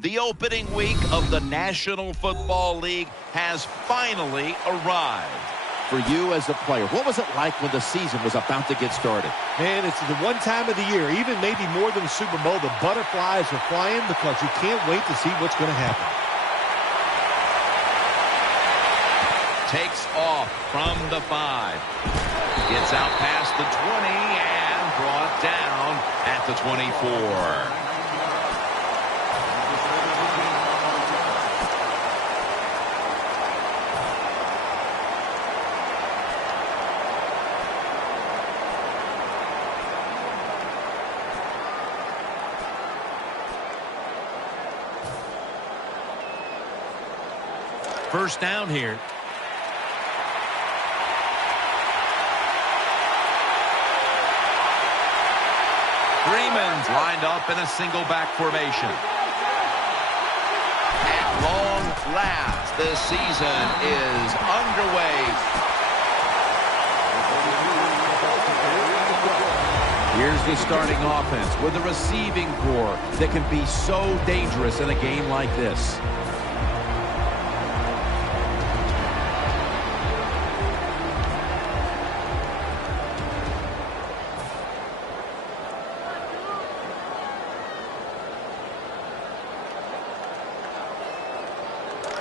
The opening week of the National Football League has finally arrived. For you as a player, what was it like when the season was about to get started? Man, it's the one time of the year, even maybe more than the Super Bowl, the butterflies are flying because you can't wait to see what's going to happen. Takes off from the 5. Gets out past the 20 and brought down at the 24. First down here. Freeman's lined up in a single back formation. At long last, the season is underway. Here's the starting offense with a receiving core that can be so dangerous in a game like this.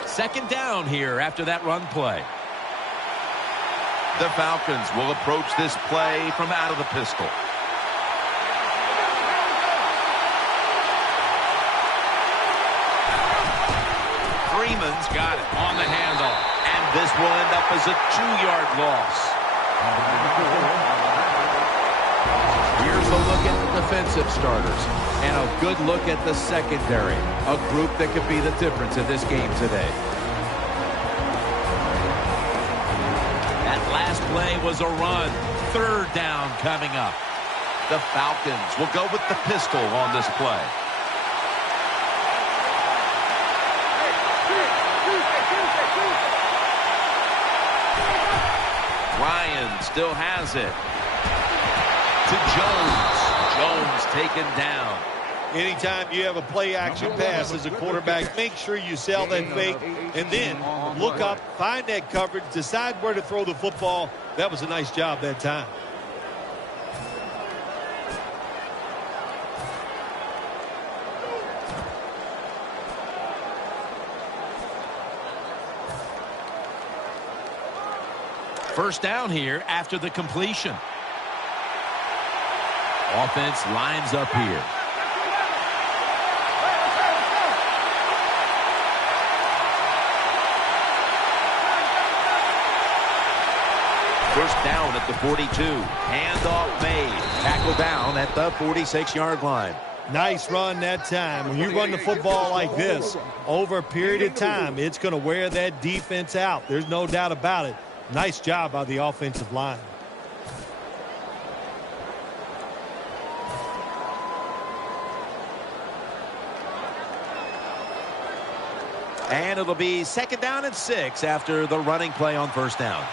Second down here after that run play. The Falcons will approach this play from out of the pistol. Freeman's got it on the handoff, and this will end up as a 2-yard loss. Here's a look at the defensive starters and a good look at the secondary, a group that could be the difference in this game today. That last play was a run. Third down coming up. The Falcons will go with the pistol on this play. Ryan still has it. To Jones. Jones taken down. Anytime you have a play-action pass as a quarterback, make sure you sell that fake and then look up, find that coverage, decide where to throw the football. That was a nice job that time. First down here after the completion. Offense lines up here. First down at the 42. Handoff made. Tackle down at the 46-yard line. Nice run that time. When you run the football like this, over a period of time, it's going to wear that defense out. There's no doubt about it. Nice job by the offensive line. And it'll be second down and 6 after the running play on first down.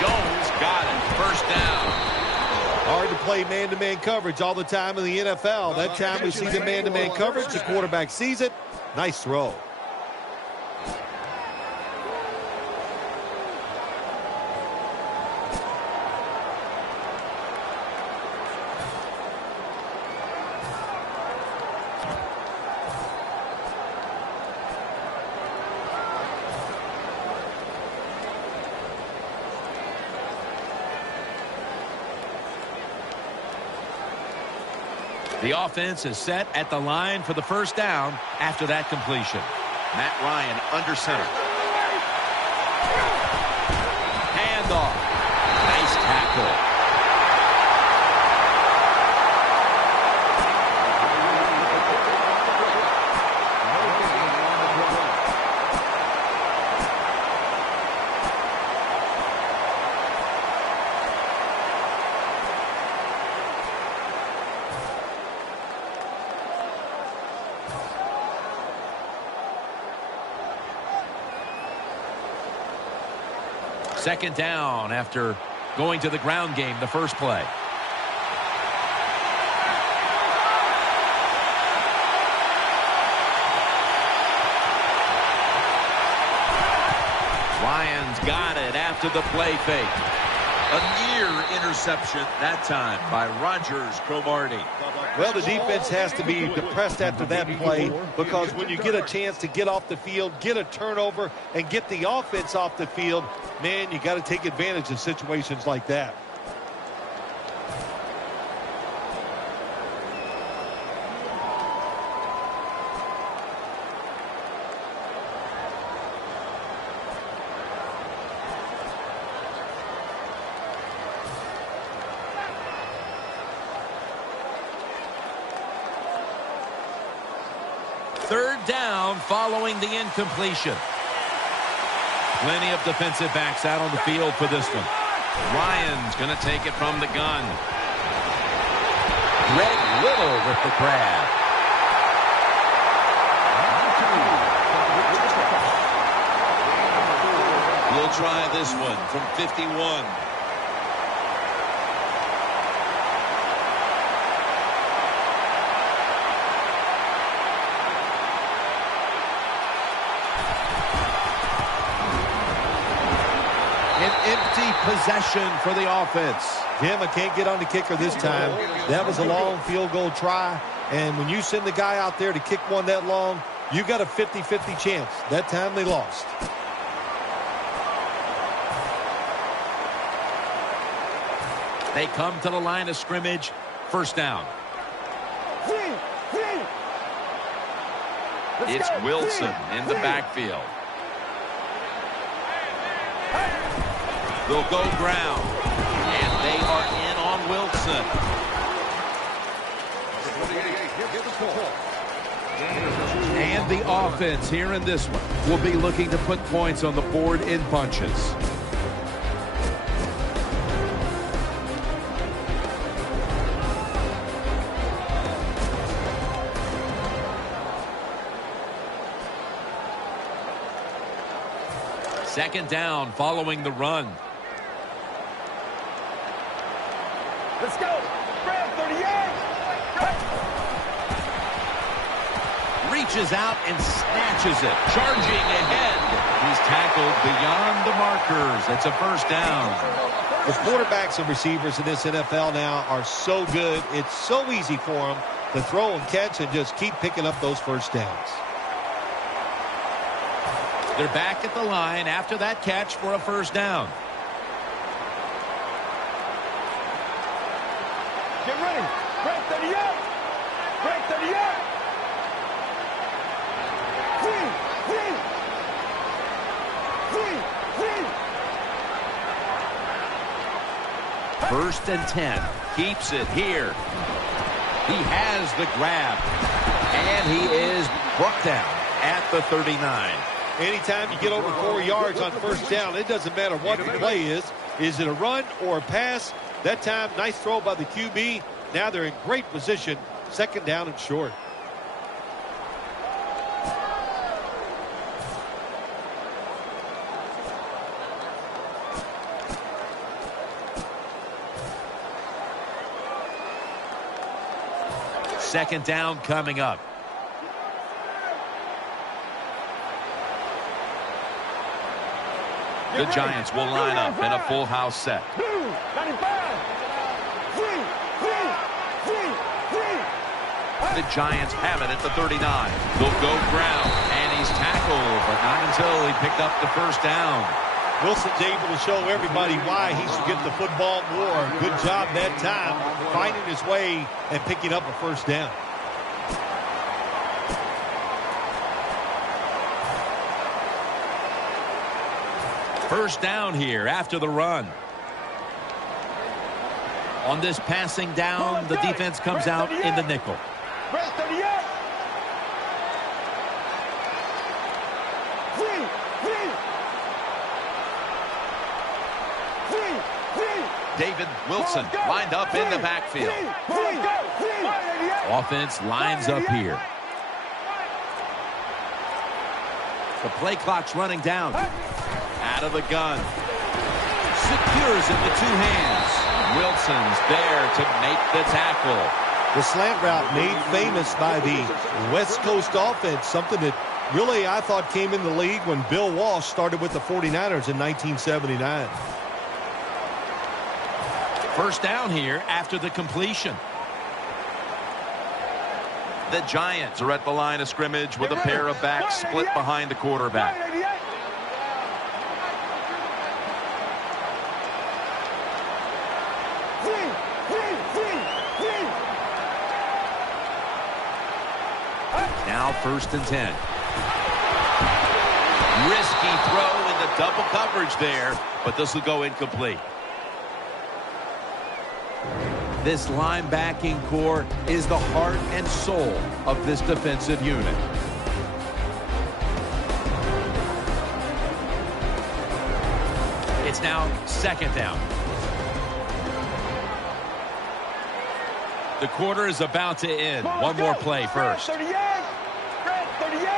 Jones got it. First down. Hard to play man-to-man coverage all the time in the NFL. That time we see the man-to-man coverage, the quarterback sees it. Nice throw. The offense is set at the line for the first down after that completion. Matt Ryan under center. Handoff. Nice tackle. Second down after going to the ground game the first play. Ryan's got it after the play fake. A near interception that time by Rodgers Cromartie. Well, the defense has to be depressed after that play, because when you get a chance to get off the field, get a turnover, and get the offense off the field, man, you got to take advantage of situations like that. Third down following the incompletion. Plenty of defensive backs out on the field for this one. Ryan's going to take it from the gun. Greg Little with the grab. We'll try this one from 51. Empty possession for the offense. Jim, I can't get on the kicker this time. That was a long field goal try, and when you send the guy out there to kick one that long, you got a 50-50 chance. That time they lost. They come to the line of scrimmage. First down. It's Wilson in the backfield. They'll go ground, and they are in on Wilson. And the offense here in this one will be looking to put points on the board in bunches. Second down following the run. Let's go. Grab 38. Reaches out and snatches it. Charging ahead. He's tackled beyond the markers. It's a first down. The quarterbacks and receivers in this NFL now are so good. It's so easy for them to throw and catch and just keep picking up those first downs. They're back at the line after that catch for a first down. Get ready. Break 38. Break 38. First and 10. Keeps it here. He has the grab. And he is brought down at the 39. Anytime you get over 4 yards on first down, it doesn't matter what the play is. Is it a run or a pass? That time, nice throw by the QB. Now they're in great position. Second down and short. Second down coming up. The Giants will line up in a full house set. The Giants have it at the 39. They'll go ground, and he's tackled, but not until he picked up the first down. Wilson's able to show everybody why he should get the football more. Good job that time, finding his way and picking up a first down. First down here after the run. On this passing down, the defense comes out in the nickel. David Wilson lined up in the backfield. Offense lines up here. The play clock's running down. Out of the gun. secures it with 2 hands. Wilson's there to make the tackle. The slant route made famous by the West Coast offense, something that really I thought came in the league when Bill Walsh started with the 49ers in 1979. First down here after the completion. The Giants are at the line of scrimmage with a pair of backs split behind the quarterback. Now 1st and 10. Risky throw into double coverage there, but this will go incomplete. This linebacking core is the heart and soul of this defensive unit. It's now 2nd down. The quarter is about to end. One more play first. 38. Red 38.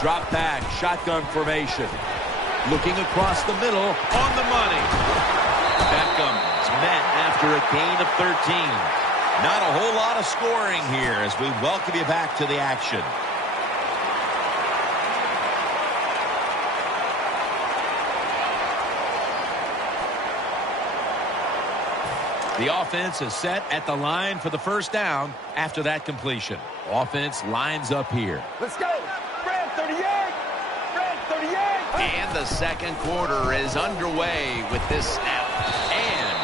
Drop back, shotgun formation. Looking across the middle, on the money. Beckham's met after a gain of 13. Not a whole lot of scoring here as we welcome you back to the action. The offense is set at the line for the 1st down after that completion. Offense lines up here. Let's go. Red 38. Red 38. And the 2nd quarter is underway with this snap. And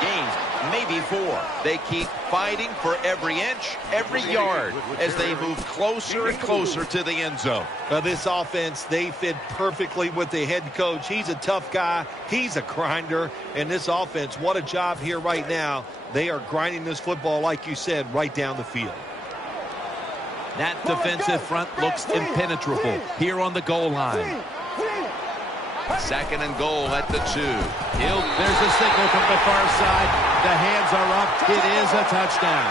gains maybe 4. They keep fighting for every inch, every yard as they move closer and closer to the end zone. Now, this offense, they fit perfectly with the head coach. He's a tough guy. He's a grinder. And this offense, what a job here right now. They are grinding this football, like you said, right down the field. That defensive front looks impenetrable here on the goal line. 2nd and goal at the 2. There's a signal from the far side. The hands are up. It is a touchdown.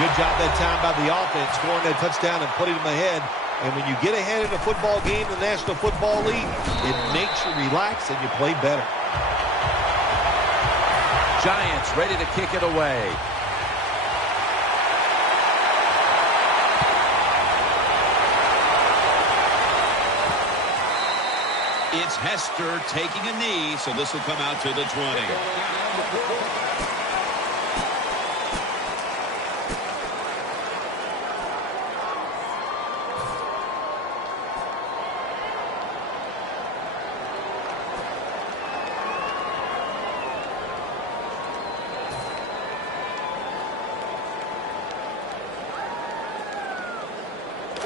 Good job that time by the offense, scoring that touchdown and putting them ahead. And when you get ahead in a football game in the National Football League, it makes you relax and you play better. Giants ready to kick it away. It's Hester taking a knee, so this will come out to the 20.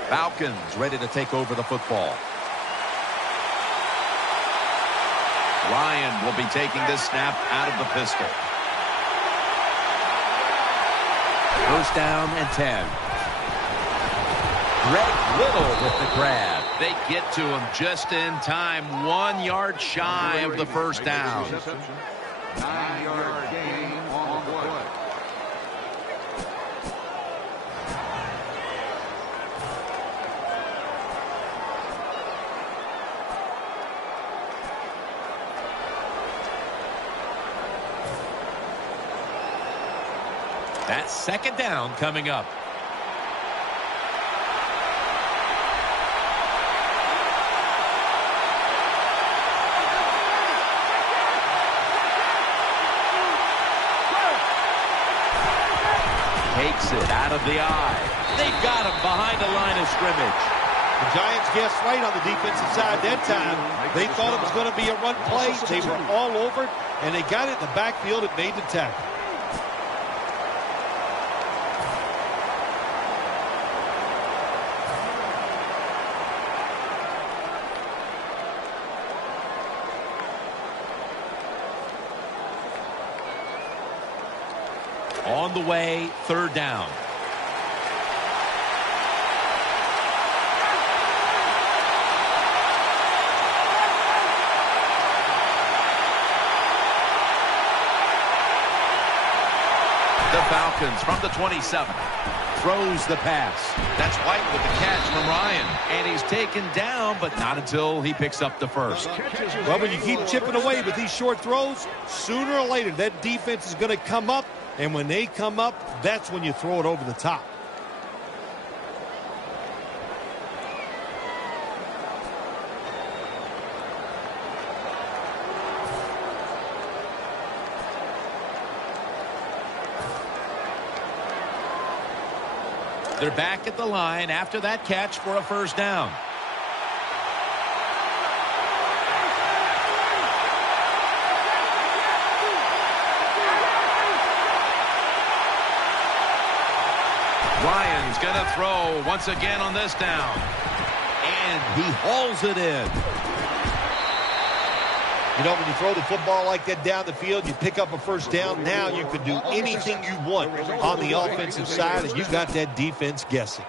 Falcons ready to take over the football. Ryan will be taking this snap out of the pistol. 1st down and 10. Greg Little with the grab. They get to him just in time. 1 yard shy of the 1st down. 9-yard gain on play. That's 2nd down coming up. Takes it out of the eye. They got him behind the line of scrimmage. The Giants guessed right on the defensive side that time. They thought it was going to be a run play. They were all over it, and they got it in the backfield and made the tackle. On the way, 3rd down. The Falcons Falcons from the 27. Throws the pass. That's White with the catch from Ryan. And he's taken down, but not until he picks up the first. Well, when you keep chipping away with these short throws, sooner or later that defense is going to come up. And when they come up, that's when you throw it over the top. They're back at the line after that catch for a first down. Ryan's going to throw once again on this down. And he hauls it in. You know, when you throw the football like that down the field, you pick up a first down. Now you can do anything you want on the offensive side, and you've got that defense guessing.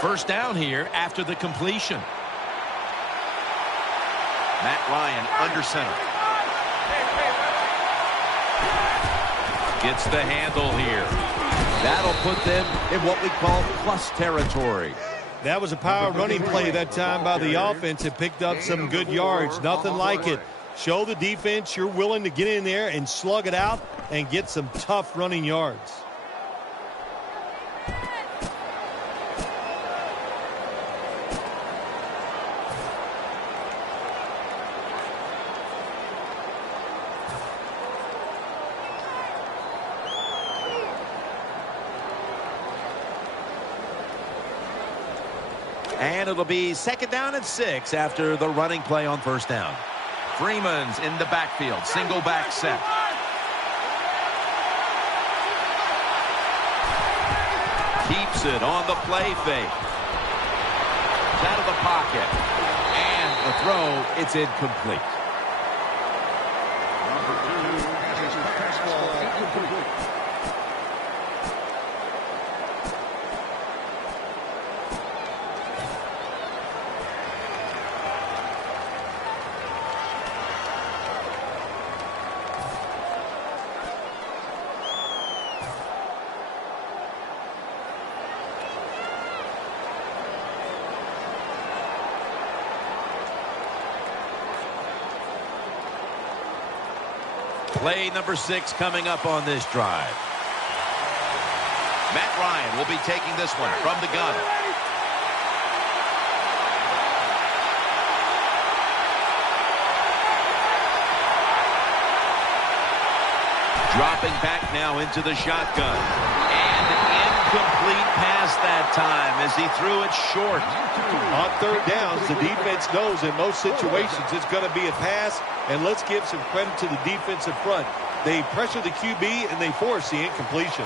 First down here after the completion. Matt Ryan under center. Gets the handle here. That'll put them in what we call plus territory. That was a power running play that time by the offense. It picked up some good yards. Nothing like it. Show the defense you're willing to get in there and slug it out and get some tough running yards. And it'll be second down and 6 after the running play on first down. Freeman's in the backfield. Single back set. Keeps it on the play fake. Out of the pocket. And the throw, it's incomplete. Play number 6 coming up on this drive. Matt Ryan will be taking this one from the gun. Dropping back now into the shotgun. And an incomplete pass that time as he threw it short. On third downs, the defense knows in most situations it's going to be a pass. And let's give some credit to the defensive front. They pressure the QB and they force the incompletion.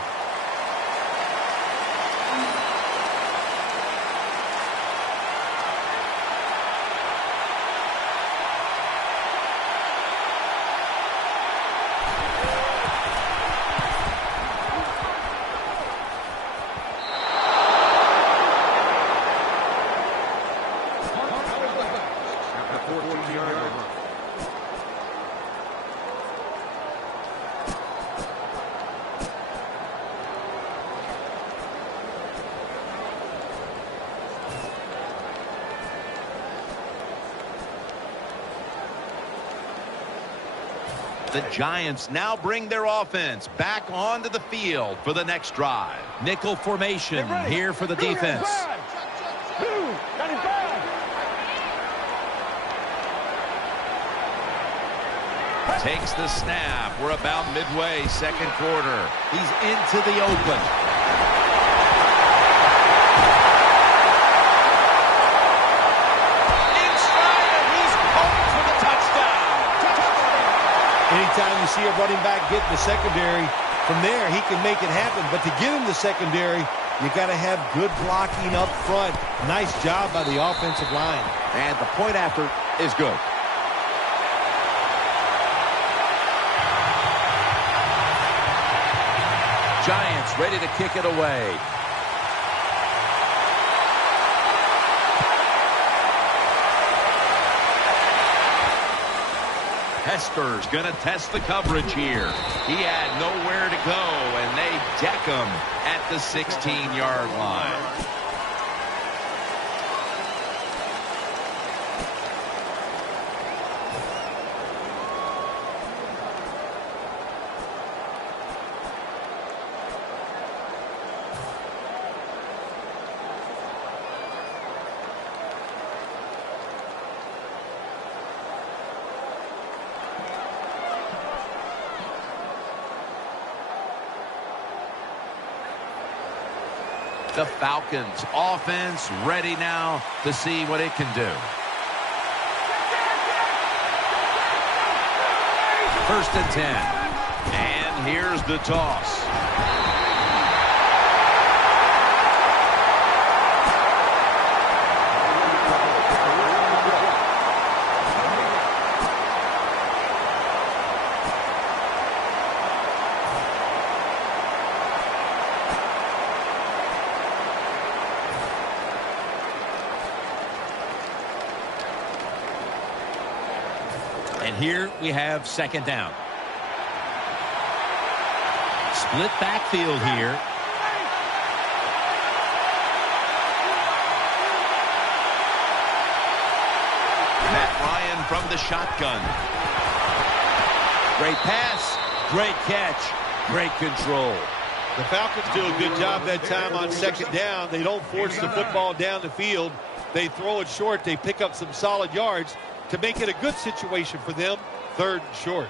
The Giants now bring their offense back onto the field for the next drive. Nickel formation here for the defense. Takes the snap. We're about midway, second quarter. He's into the open. Anytime you see a running back get in the secondary, from there he can make it happen. But to get in the secondary, you got to have good blocking up front. Nice job by the offensive line. And the point after is good. Giants ready to kick it away. Hester's going to test the coverage here. He had nowhere to go, and they deck him at the 16-yard line. The Falcons offense ready now to see what it can do. First and 10. And here's the toss. And here we have second down. Split backfield here. Matt Ryan from the shotgun. Great pass, great catch, great control. The Falcons do a good job that time on second down. They don't force the football down the field. They throw it short. They pick up some solid yards to make it a good situation for them. Third and short.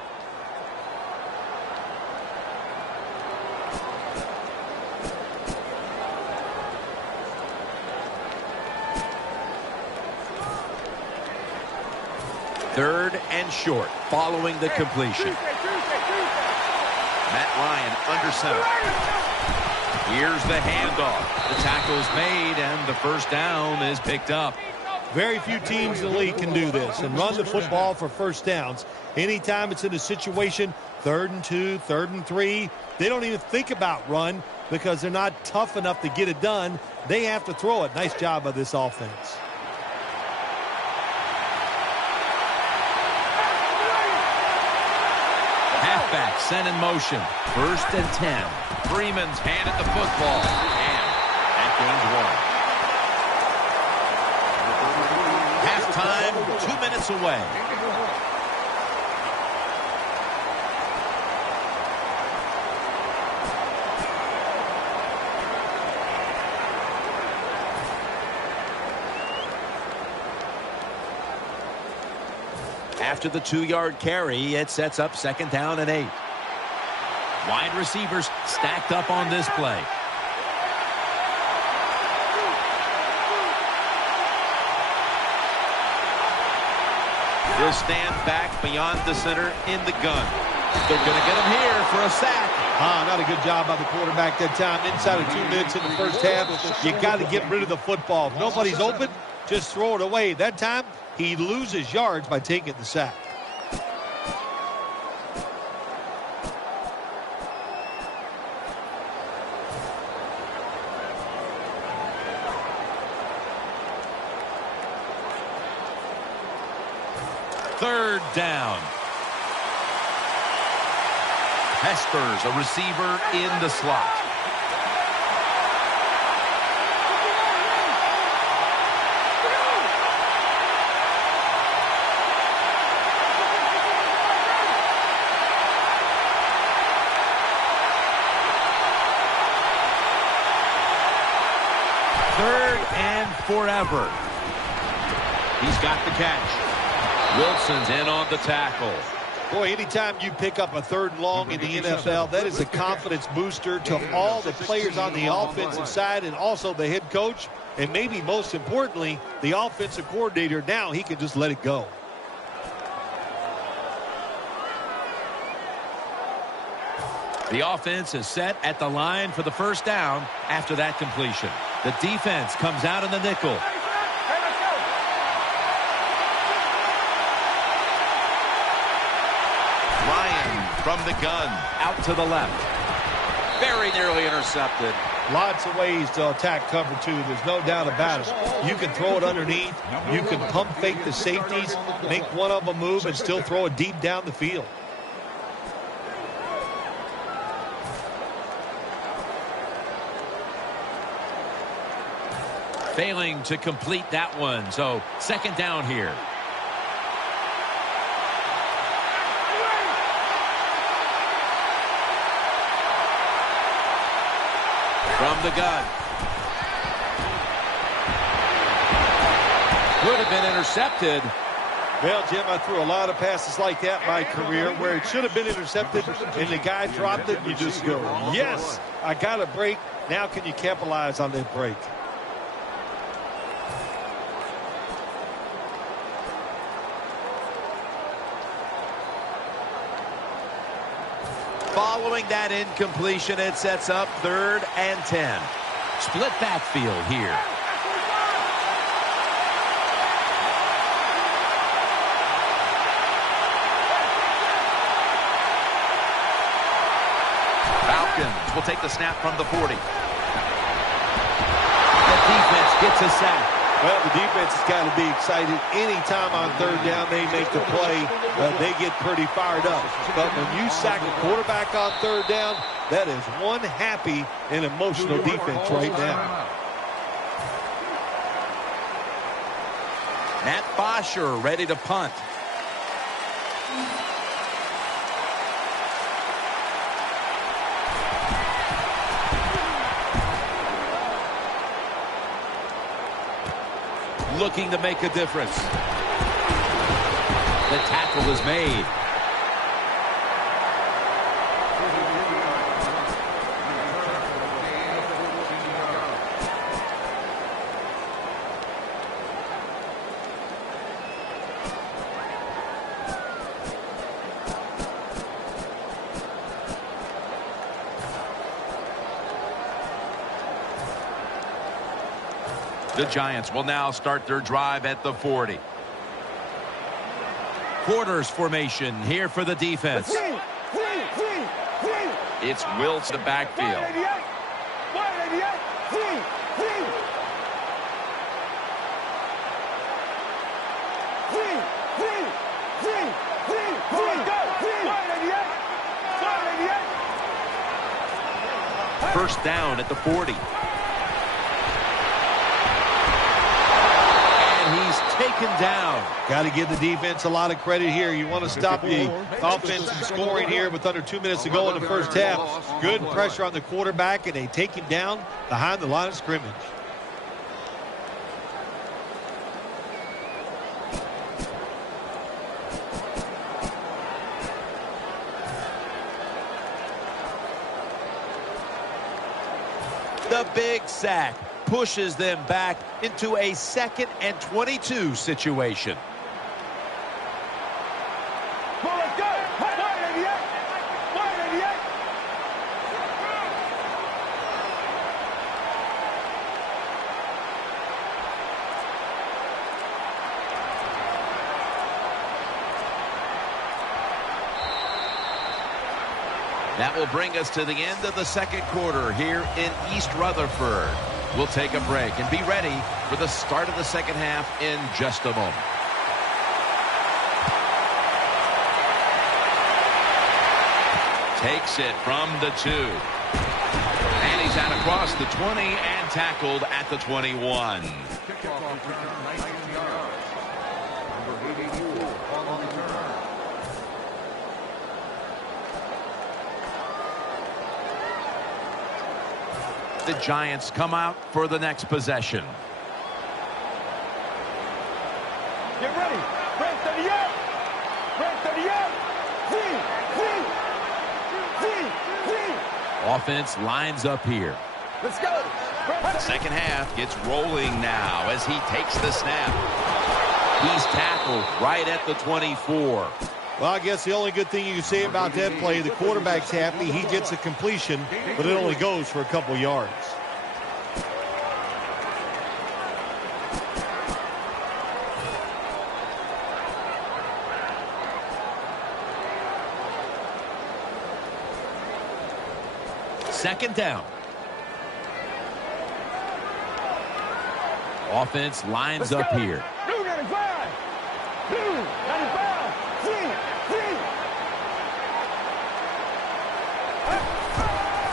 Third and short following the completion. Matt Ryan under center. Here's the handoff. The tackle's made and the first down is picked up. Very few teams in the league can do this and run the football for first downs. Anytime it's in a situation, 3rd and 2, 3rd and 3, they don't even think about run because they're not tough enough to get it done. They have to throw it. Nice job by this offense. Halfback sent in motion. First and 10. Freeman's handed the football. And that gains 1. Halftime, 2 minutes away. After the 2-yard carry, it sets up second down and 8. Wide receivers stacked up on this play. He'll stand back beyond the center in the gun. They're going to get him here for a sack. Not a good job by the quarterback that time. Inside of 2 minutes in the first half, you got to get rid of the football. If nobody's open, just throw it away. That time, he loses yards by taking the sack. Third down. Hester's a receiver in the slot. Third and forever. He's got the catch. Wilson's in on the tackle. Boy, anytime you pick up a 3rd and long in the NFL, that is a confidence booster to all the players on the offensive side and also the head coach. And maybe most importantly, the offensive coordinator. Now he can just let it go. The offense is set at the line for the first down after that completion. The defense comes out in the nickel. Ryan from the gun. Out to the left. Very nearly intercepted. Lots of ways to attack cover two. There's no doubt about it. You can throw it underneath. You can pump fake the safeties, make one of them move, and still throw it deep down the field. Failing to complete that one. So second down here. From the gun. Would have been intercepted. Well, Jim, I threw a lot of passes like that in my career where it should have been intercepted and the guy dropped it and you just go, yes, I got a break. Now can you capitalize on that break? Following that incompletion, it sets up 3rd and 10. Split backfield here. Falcons will take the snap from the 40. The defense gets a sack. Well, the defense has got to be excited. Anytime on 3rd down they make the play, they get pretty fired up. But when you sack a quarterback on 3rd down, that is one happy and emotional defense right now. Matt Bosher ready to punt. Looking to make a difference. The tackle is made. The Giants will now start their drive at the 40. Quarters formation here for the defense. It's Wills to backfield. First down at the 40. Taken down. Got to give the defense a lot of credit here. You want to stop the offense from scoring here with under 2 minutes to go in the first half. Good pressure on the quarterback, and they take him down behind the line of scrimmage. The big sack pushes them back into a 2nd and 22 situation. That will bring us to the end of the 2nd quarter here in East Rutherford. We'll take a break and be ready for the start of the 2nd half in just a moment. Takes it from the 2. And he's out across the 20 and tackled at the 21. The Giants come out for the next possession. Get ready. Break 38. Break 38. Offense lines up here. Let's go. Second half gets rolling now as he takes the snap. He's tackled right at the 24. Well, I guess the only good thing you can say about that play, the quarterback's happy. He gets a completion, but it only goes for a couple yards. Second down. Offense lines up here. Blue 95. Blue 95.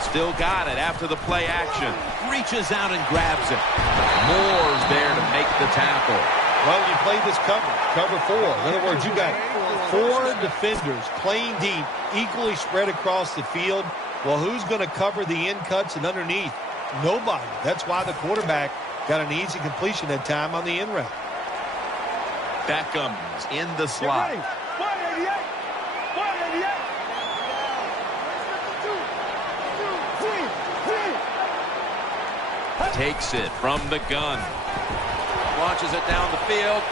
Still got it after the play action. Reaches out and grabs it. Moore's there to make the tackle. Well, you play this cover 4. In other words, you got 4 defenders playing deep, equally spread across the field. Well, who's going to cover the in cuts and underneath? Nobody. That's why the quarterback got an easy completion that time on the in route. Beckham's in the slot. 188. 188. Takes it from the gun. Launches it down the field.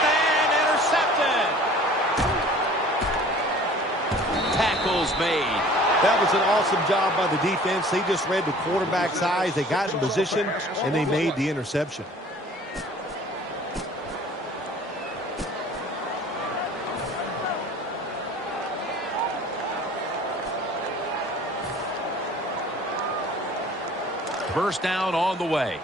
And intercepted. Tackles made. That was an awesome job by the defense. They just read the quarterback's eyes. They got in position, and they made the interception. First down on the way.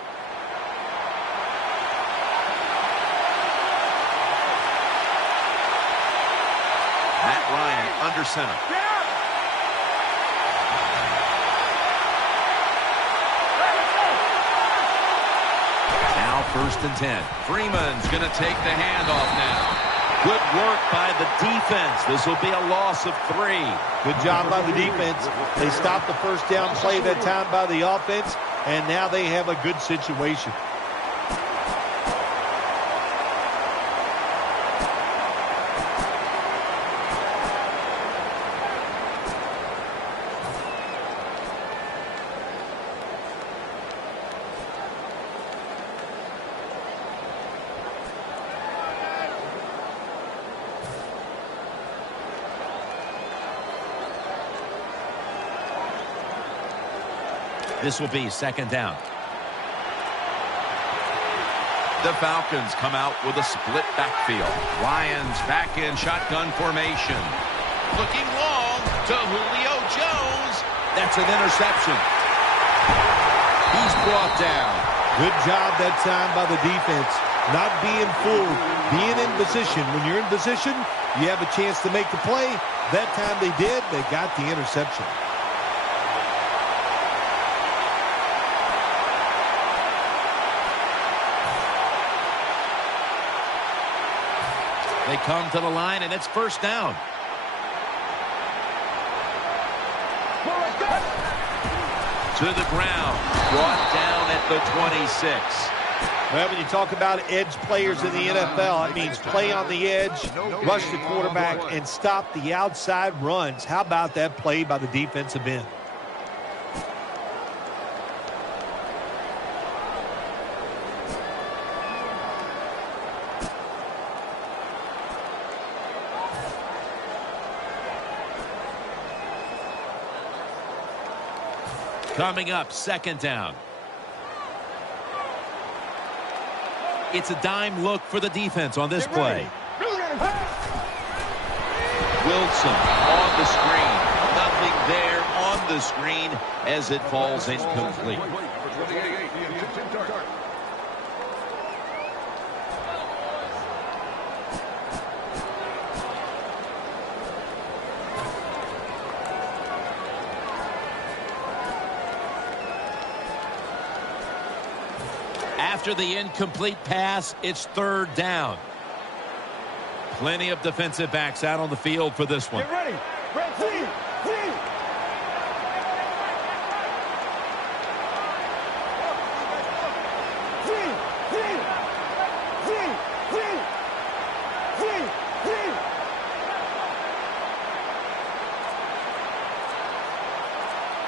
Matt Ryan under center. Now first and 10. Freeman's going to take the handoff now. Good work by the defense. This will be a loss of 3. Good job by the defense. They stopped the first down play that time by the offense, and now they have a good situation. This will be second down. The Falcons come out with a split backfield. Ryan's back in shotgun formation. Looking long to Julio Jones. That's an interception. He's brought down. Good job that time by the defense. Not being fooled, being in position. When you're in position, you have a chance to make the play. That time they did. They got the interception. They come to the line, and it's first down. To the ground. Brought down at the 26. Well, when you talk about edge players in the NFL, it means play on the edge, rush the quarterback, and stop the outside runs. How about that play by the defensive end? Coming up, second down. It's a dime look for the defense on this play. Wilson on the screen. Nothing there on the screen as it falls incomplete. After the incomplete pass, it's third down. Plenty of defensive backs out on the field for this one. Get ready. Red team.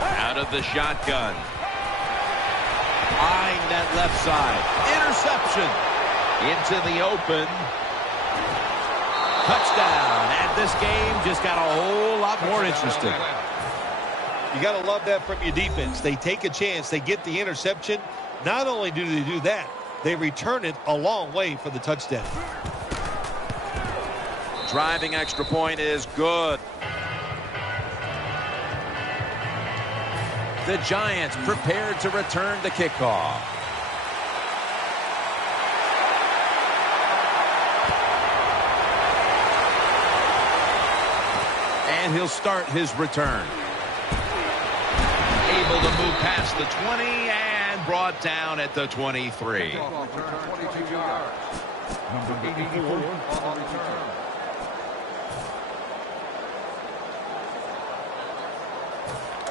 Out of the shotgun. Eyeing that left side. Interception. Into the open. Touchdown. And this game just got a whole lot more interesting. You got to love that from your defense. They take a chance. They get the interception. Not only do they do that, they return it a long way for the touchdown. Driving extra point is good. The Giants prepared to return the kickoff. And he'll start his return. Able to move past the 20 and brought down at the 23.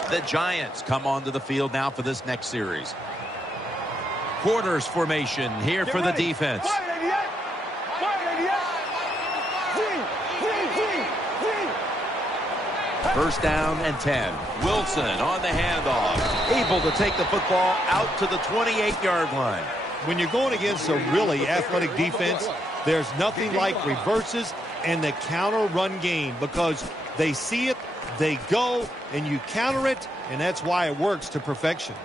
The Giants come onto the field now for this next series. Quarters formation here for the defense. First down and 10. Wilson on the handoff. Able to take the football out to the 28-yard line. When you're going against a really athletic defense, there's nothing like reverses and the counter run game because they see it, they go, and you counter it, and that's why it works to perfection.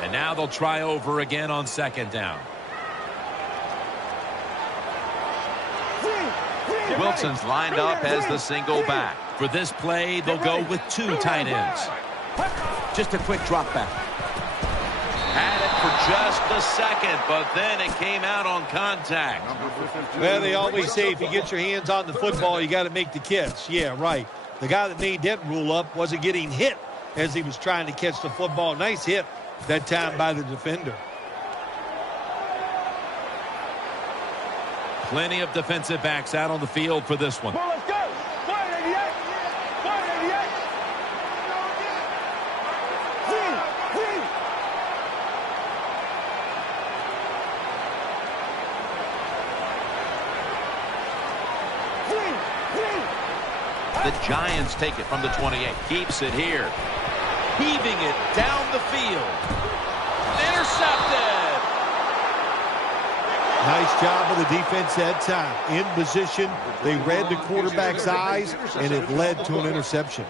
And now they'll try over again on second down. Wilson's lined up as the single back. For this play, they'll go with two tight ends. Just a quick drop back. Had it for just a second, but then it came out on contact. Well, they always say if you get your hands on the football, you got to make the catch. Yeah, right. The guy that made that rule up wasn't getting hit as he was trying to catch the football. Nice hit that time by the defender. Plenty of defensive backs out on the field for this one. Well, let's go. 188. 188. The Giants take it from the 28. Keeps it here. Heaving it down the field. Intercepted. Nice job of the defense that time. In position, they read the quarterback's eyes, and it led to an interception.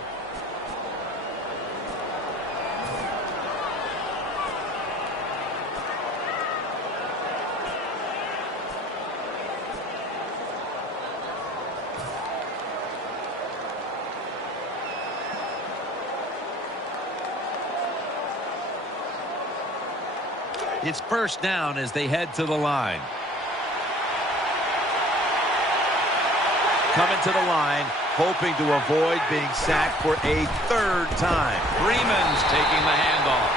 It's first down as they head to the line. Coming to the line, hoping to avoid being sacked for a third time. Freeman's taking the handoff.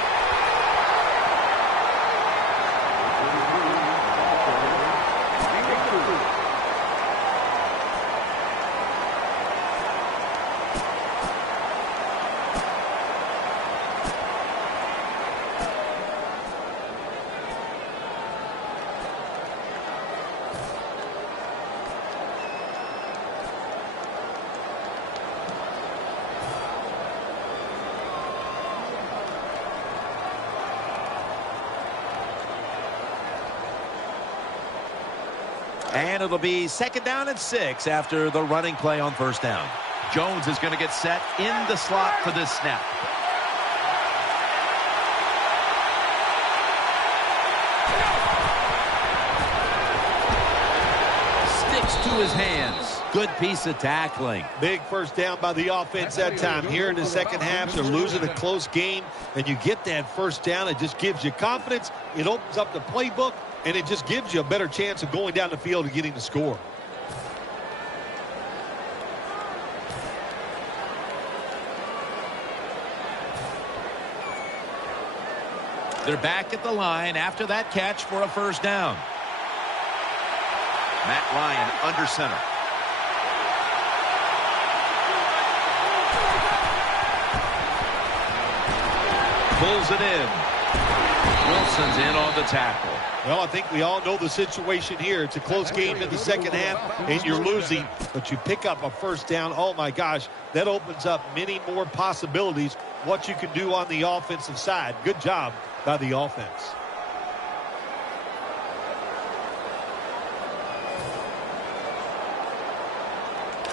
And it'll be second down and 6 after the running play on first down. Jones is going to get set in the slot for this snap. Sticks to his hands. Good piece of tackling. Big first down by the offense that time. Here in the second half, they're losing a close game, and you get that first down. It just gives you confidence. It opens up the playbook, and it just gives you a better chance of going down the field and getting the score. They're back at the line after that catch for a first down. Matt Ryan under center. Pulls it in. Wilson's in on the tackle. Well, I think we all know the situation here. It's a close game in the second half, and you're losing, but you pick up a first down. Oh, my gosh, that opens up many more possibilities, what you can do on the offensive side. Good job by the offense.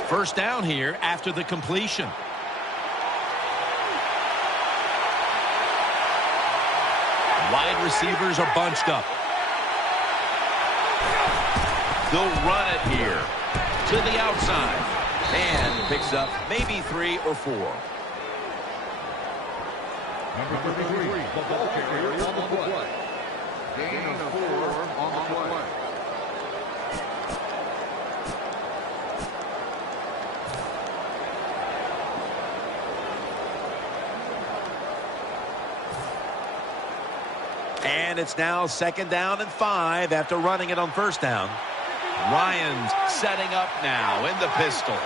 First down here after the completion. Wide receivers are bunched up. They'll run it here to the outside. And picks up maybe 3 or 4. Number 33, the ball carrier on the play. Gain of 4 on the play. And it's now 2nd down and 5 after running it on 1st down. Ryan's setting up now in the pistol.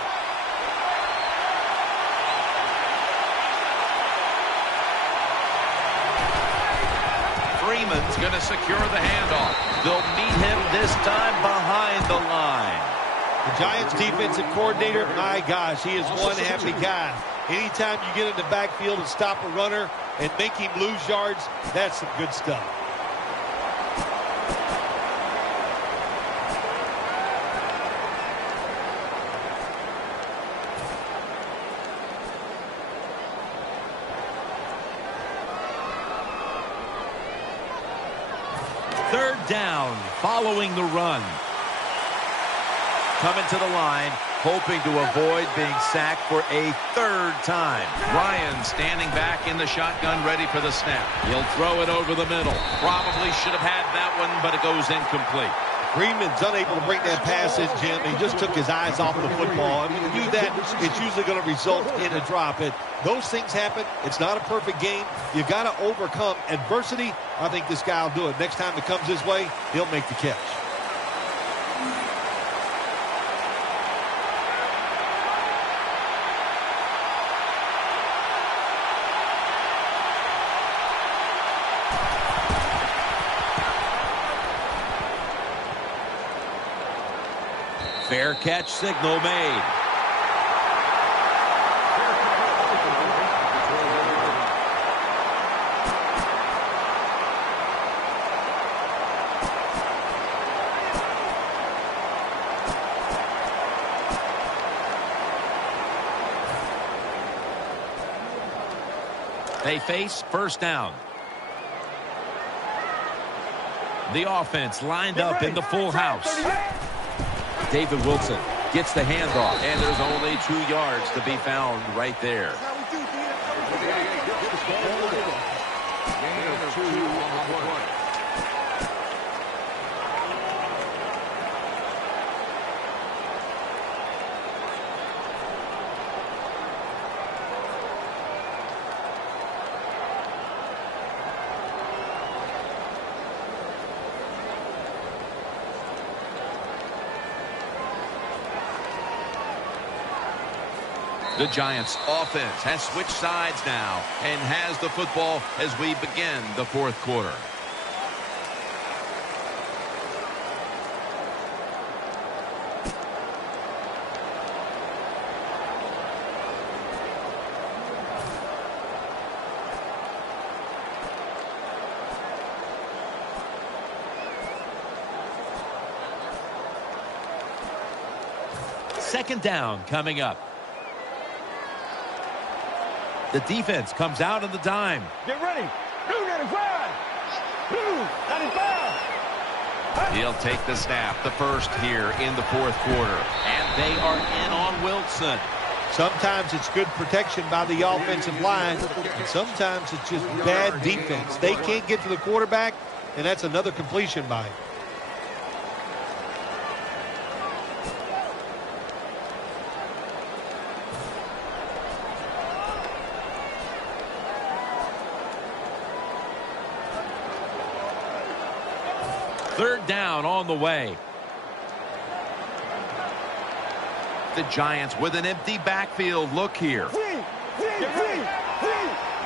Freeman's going to secure the handoff. They'll meet him this time behind the line. The Giants defensive coordinator, my gosh, he is one happy guy. Anytime you get in the backfield and stop a runner and make him lose yards, that's some good stuff. Third down, following the run. Coming to the line, hoping to avoid being sacked for a 3rd time. Ryan standing back in the shotgun, ready for the snap. He'll throw it over the middle. Probably should have had that one, but it goes incomplete. Freeman's unable to break that pass in, Jim. He just took his eyes off the football. And when you do that, it's usually going to result in a drop. And those things happen. It's not a perfect game. You've got to overcome adversity. I think this guy will do it. Next time it comes his way, he'll make the catch. Fair catch signal made. They face 1st down. The offense lined up in the full house. David Wilson gets the handoff, and there's only 2 yards to be found right there. Gain of 2 on the play. The Giants offense has switched sides now and has the football as we begin the 4th quarter. Second down coming up. The defense comes out on the dime. Get ready. 295. He'll take the snap, the first here in the 4th quarter. And they are in on Wilson. Sometimes it's good protection by the offensive line, and sometimes it's just bad defense. They can't get to the quarterback, and that's another completion by him. Third down on the way. The Giants with an empty backfield look here.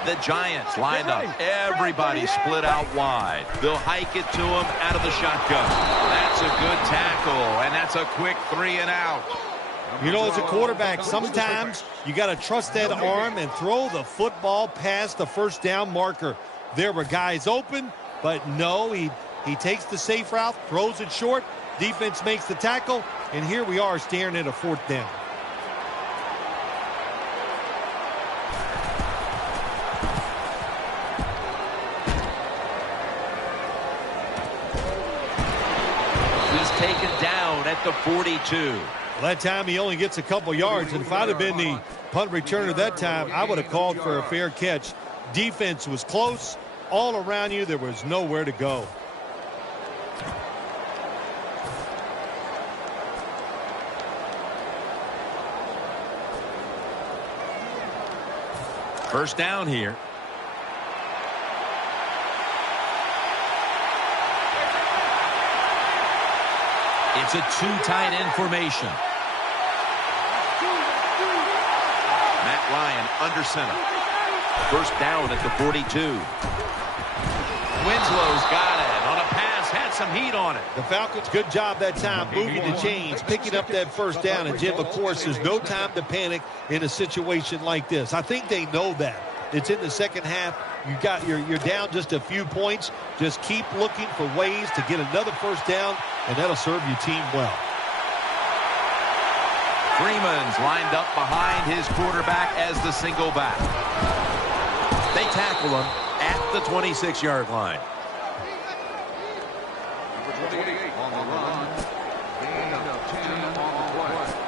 The Giants lined up. Everybody split out wide. They'll hike it to him out of the shotgun. That's a good tackle, and that's a quick 3 and out. You know, as a quarterback, sometimes you got to trust that arm and throw the football past the first down marker. There were guys open, but no, he takes the safe route, throws it short, defense makes the tackle, and here we are staring at a 4th down. He's taken down at the 42. Well, that time he only gets a couple yards, and if I'd have been the punt returner that time, I would have called for a fair catch. Defense was close. All around you, there was nowhere to go. First down here. It's a two-tight end formation. Matt Ryan under center. First down at the 42. Winslow's got it on a pass, had some heat on it. The Falcons, good job that time moving the chains, picking up that first down. And, Jim, of course, there's no time to panic in a situation like this. I think they know that. It's in the second half. You're down just a few points. Just keep looking for ways to get another first down, and that'll serve your team well. Freeman's lined up behind his quarterback as the single back. They tackle him at the 26-yard line. Number 28 on the run. Gain of 10 on the play.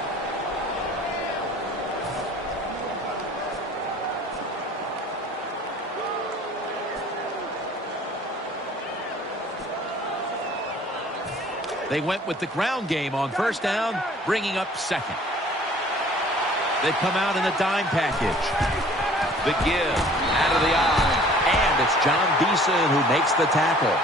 They went with the ground game on first down, bringing up second. They come out in a dime package. The give out of the eye. And it's John Beeson who makes the tackle.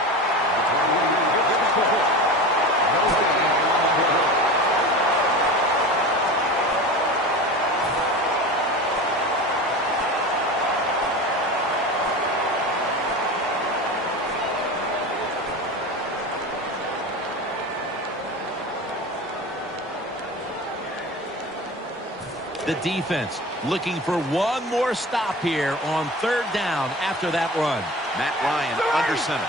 The defense looking for one more stop here on third down after that run. Matt Ryan under center.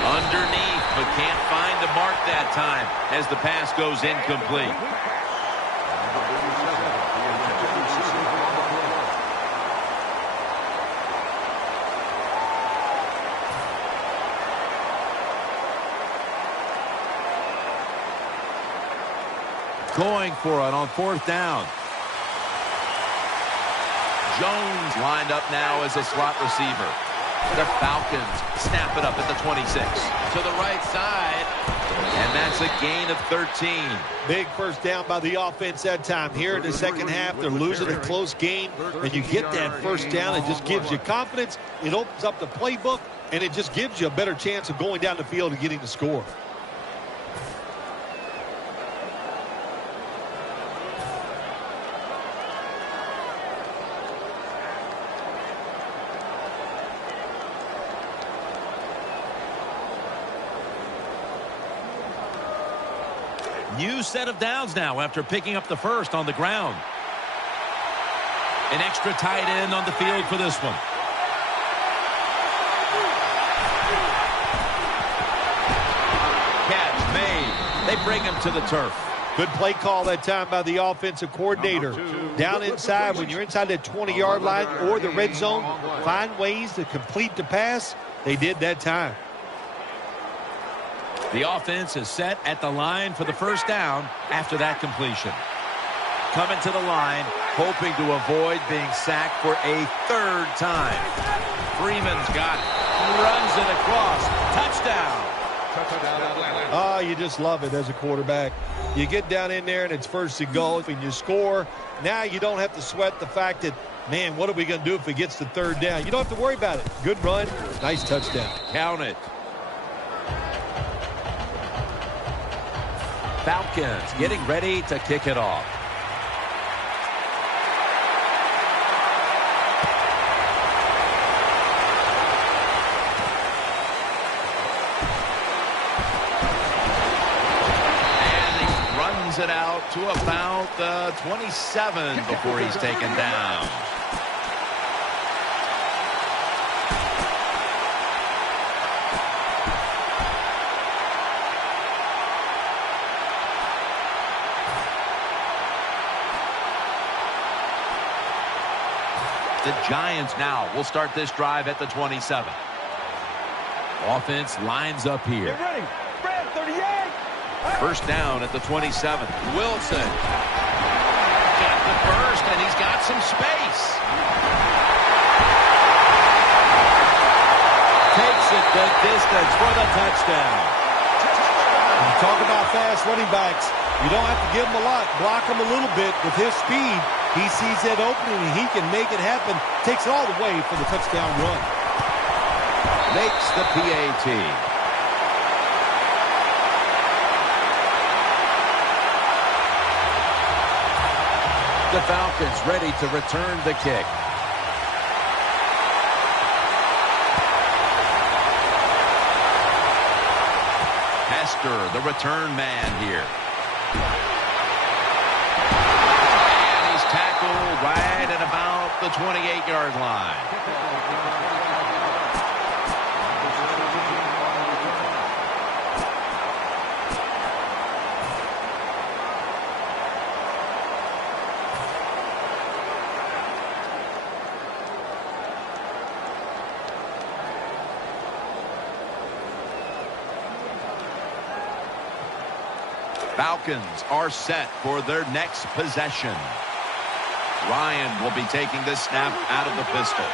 Underneath, but can't find the mark that time as the pass goes incomplete. Going for it on fourth down. Jones lined up now as a slot receiver. The Falcons snap it up at the 26. To the right side. And that's a gain of 13. Big first down by the offense that time. Here in the second half, they're losing a close game. And you get that first down, it just gives you confidence. It opens up the playbook, and it just gives you a better chance of going down the field and getting the score. New set of downs now after picking up the first on the ground. An extra tight end on the field for this one. Catch made. They bring him to the turf. Good play call that time by the offensive coordinator. Down inside, when you're inside that 20-yard line or the red zone, find ways to complete the pass. They did that time. The offense is set at the line for the first down after that completion. Coming to the line, hoping to avoid being sacked for a third time. Freeman's got it. Runs it across. Touchdown. Oh, you just love it as a quarterback. You get down in there and it's first and goal and you score. Now you don't have to sweat the fact that, man, what are we going to do if it gets to third down? You don't have to worry about it. Good run. Nice touchdown. Count it. Falcons getting ready to kick it off. And he runs it out to about the 27 before he's taken down. The Giants now will start this drive at the 27. Offense lines up here. Get ready. Brad, 38. First down at the 27. Wilson. Got the burst, and he's got some space. Takes it the distance for the touchdown. When you talk about fast running backs, you don't have to give him a lot. Block him a little bit with his speed. He sees that opening, and he can make it happen. Takes it all the way for the touchdown run. Makes the PAT. The Falcons ready to return the kick. Hester, the return man here. And he's tackled right at about the 28-yard line. Falcons are set for their next possession. Ryan will be taking this snap out of the pistol.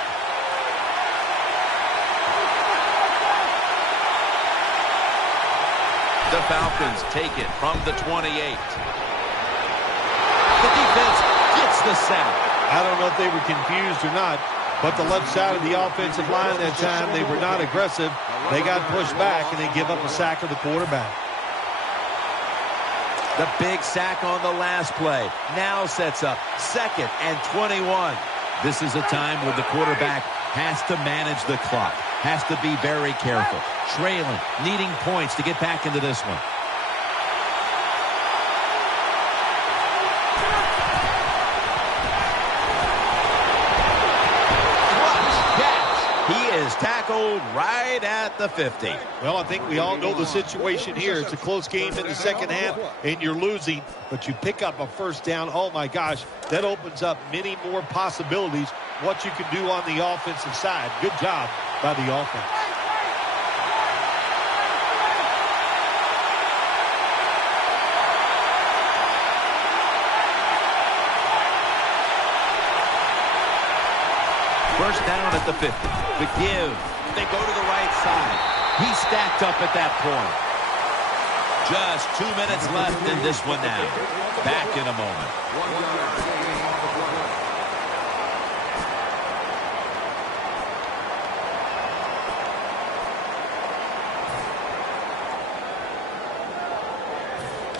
The Falcons take it from the 28. The defense gets the sack. I don't know if they were confused or not, but the left side of the offensive line that time, they were not aggressive. They got pushed back, and they give up a sack of the quarterback. The big sack on the last play now sets up 2nd and 21. This is a time when the quarterback has to manage the clock, has to be very careful, trailing, needing points to get back into this one. He is tackled right at the 50. Well, I think we all know the situation here. It's a close game in the second half, and you're losing, but you pick up a first down. Oh, my gosh, that opens up many more possibilities, what you can do on the offensive side. Good job by the offense. First down at the 50. The give. They go to the right side. He's stacked up at that point. Just 2 minutes left in this one now. Back in a moment.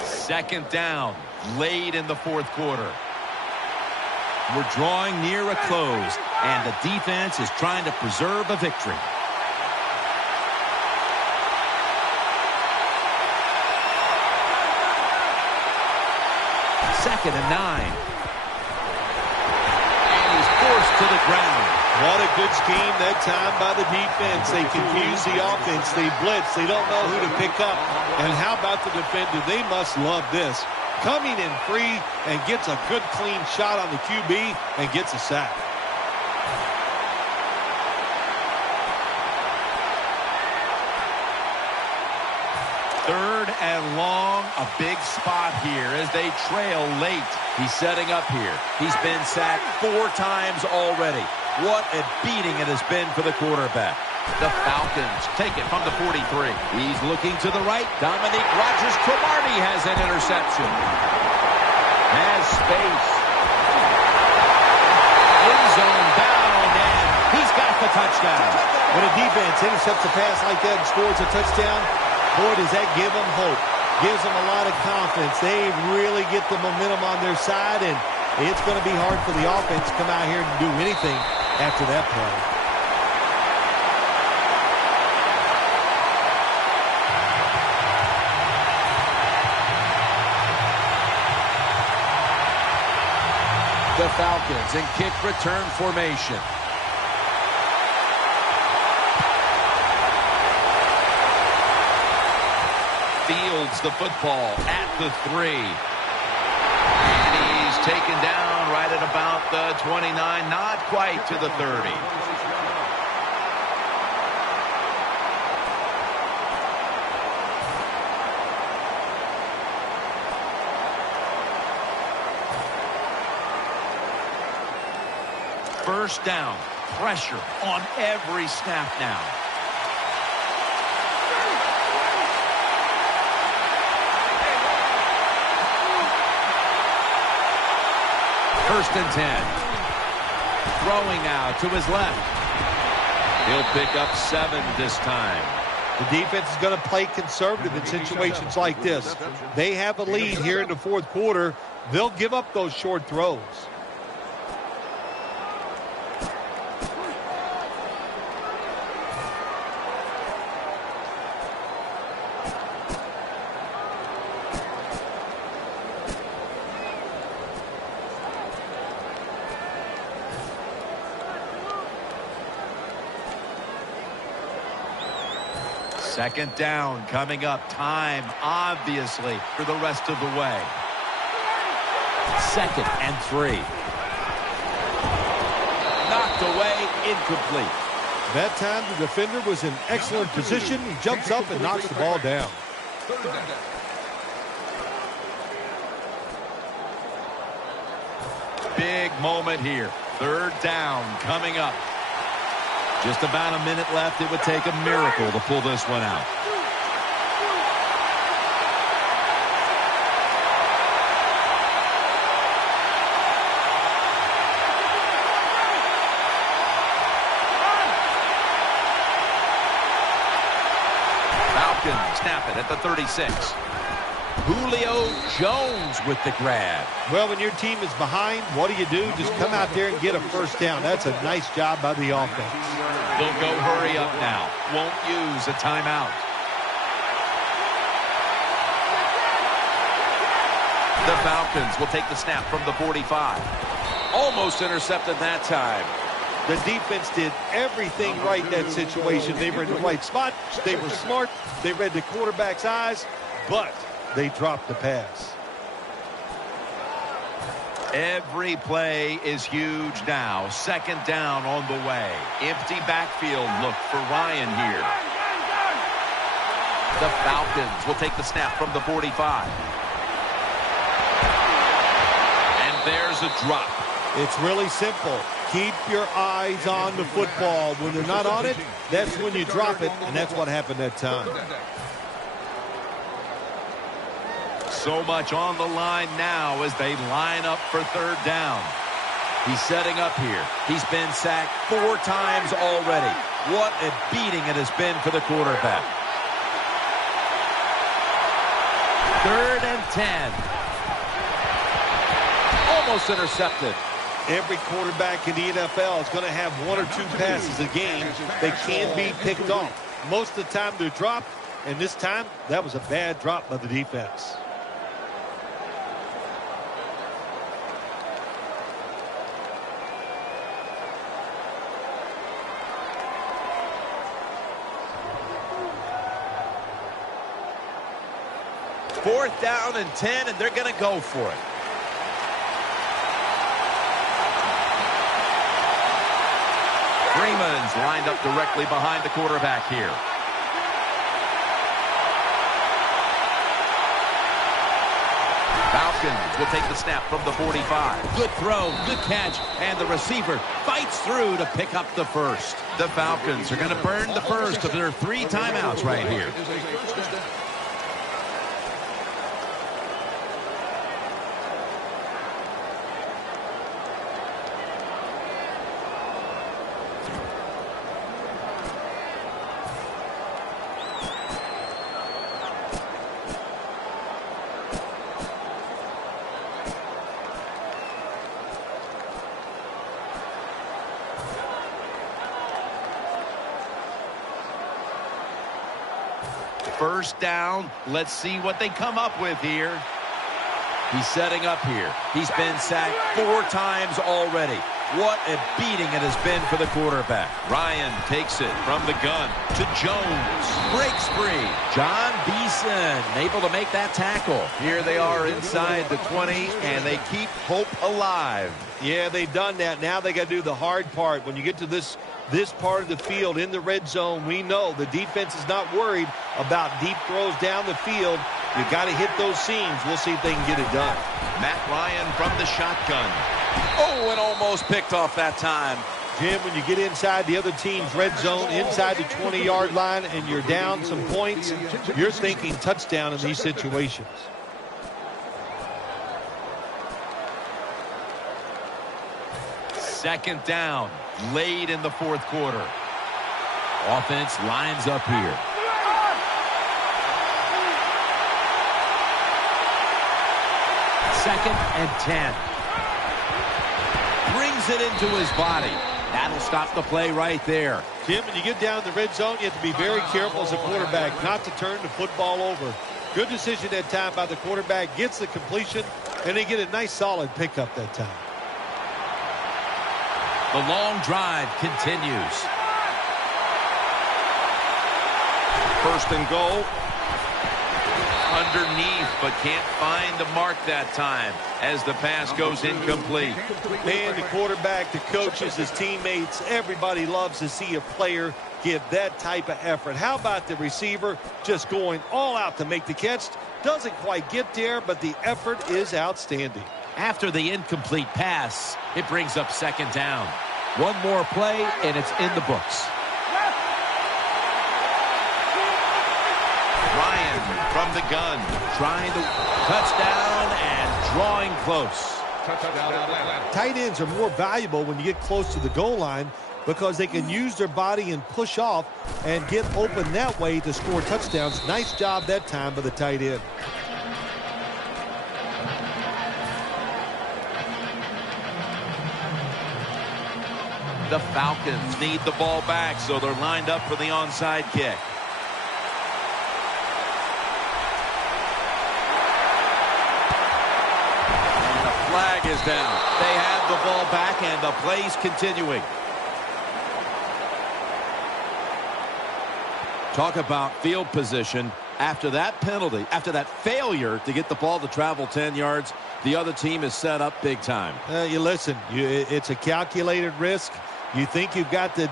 Second down, late in the fourth quarter. We're drawing near a close, and the defense is trying to preserve a victory. Second and 9. And he's forced to the ground. What a good scheme that time by the defense. They confuse the offense. They blitz. They don't know who to pick up. And how about the defender? They must love this. Coming in free and gets a good clean shot on the QB and gets a sack. Third and long, a big spot here as they trail late. He's setting up here. He's been sacked 4 times already. What a beating it has been for the quarterback. The Falcons take it from the 43. He's looking to the right. Dominique Rodgers-Cromartie has an interception. Has space. End zone bound, and he's got the touchdown. When a defense intercepts a pass like that and scores a touchdown, boy, does that give them hope. Gives them a lot of confidence. They really get the momentum on their side, and it's going to be hard for the offense to come out here and do anything after that play. The Falcons in kick return formation. Fields the football at the 3. And he's taken down right at about the 29, not quite to the 30. First down. Pressure on every snap now. First and 10. Throwing out to his left. He'll pick up 7 this time. The defense is going to play conservative in situations like this. They have a lead here in the fourth quarter. They'll give up those short throws. Second down coming up. Time, obviously, for the rest of the way. 2nd and 3. Knocked away, incomplete. That time the defender was in excellent position. He jumps up and knocks the ball down. Big moment here. 3rd down coming up. Just about a minute left. It would take a miracle to pull this one out. Falcons snap it at the 36. Julio Jones with the grab. Well, when your team is behind, what do? Just come out there and get a first down. That's a nice job by the offense. They'll go hurry up now. Won't use a timeout. The Falcons will take the snap from the 45. Almost intercepted that time. The defense did everything right in that situation. They were in the right spot. They were smart. They read the quarterback's eyes, but they dropped the pass. Every play is huge now. 2nd down on the way. Empty backfield look for Ryan here. The Falcons will take the snap from the 45. And there's a drop. It's really simple. Keep your eyes on the football. When they're not on it, that's when you drop it, and that's what happened that time. So much on the line now as they line up for 3rd down. He's setting up here. He's been sacked 4 times already. What a beating it has been for the quarterback. 3rd and 10. Almost intercepted. Every quarterback in the NFL is going to have 1 or 2 passes a game that can be picked off. Most of the time they're dropped, and this time that was a bad drop by the defense. Fourth down and 10, and they're going to go for it. Freeman's lined up directly behind the quarterback here. Falcons will take the snap from the 45. Good throw, good catch, and the receiver fights through to pick up the first. The Falcons are going to burn the first of their 3 timeouts right here. First down. Let's see what they come up with here. He's setting up here. He's been sacked 4 times already. What a beating it has been for the quarterback. Ryan takes it from the gun to Jones. Breaks free. John Beeson able to make that tackle. Here they are inside the 20, and they keep hope alive. Yeah, they've done that. Now they got to do the hard part. When you get to this part of the field in the red zone, we know the defense is not worried about deep throws down the field. You got to hit those seams. We'll see if they can get it done. Matt Ryan from the shotgun. Oh, and almost picked off that time. Jim, when you get inside the other team's red zone, inside the 20-yard line, and you're down some points, you're thinking touchdown in these situations. Second down, late in the fourth quarter. Offense lines up here. Second and 10. Brings it into his body. That'll stop the play right there. Jim, when you get down the red zone, you have to be very careful as a quarterback not to turn the football over. Good decision that time by the quarterback. Gets the completion, and they get a nice solid pickup that time. The long drive continues. First and goal. Underneath, but can't find the mark that time as the pass goes incomplete. Man, the quarterback, the coaches, his teammates, everybody loves to see a player give that type of effort. How about the receiver just going all out to make the catch? Doesn't quite get there, but the effort is outstanding. After the incomplete pass, it brings up second down. One more play, and it's in the books. Ryan from the gun, trying to touchdown and drawing close. Tight ends are more valuable when you get close to the goal line because they can use their body and push off and get open that way to score touchdowns. Nice job that time by the tight end. The Falcons need the ball back, so they're lined up for the onside kick. And the flag is down. They have the ball back, and the play's continuing. Talk about field position. After that penalty, after that failure to get the ball to travel 10 yards, the other team is set up big time. You listen, it's a calculated risk. You think you've got the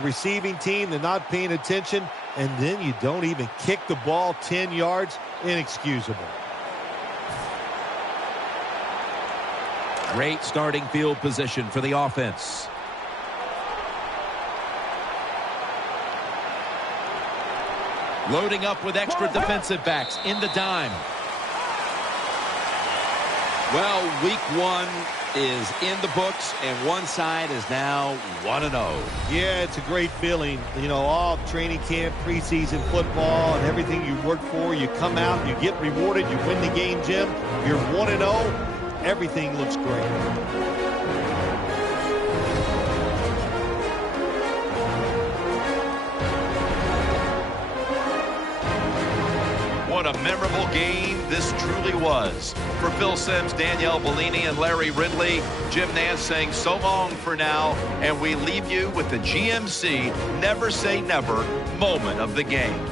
receiving team, they're not paying attention, and then you don't even kick the ball 10 yards. Inexcusable. Great starting field position for the offense. Loading up with extra defensive backs in the dime. Well, week one is in the books, and one side is now 1-0. Yeah, it's a great feeling. You know, all training camp, preseason football, and everything you work for, you come out, you get rewarded, you win the game, Jim. You're 1-0. Everything looks great. What a memorable game this truly was. For Phil Simms, Danielle Bellini, and Larry Ridley, Jim Nantz saying so long for now, and we leave you with the GMC Never Say Never moment of the game.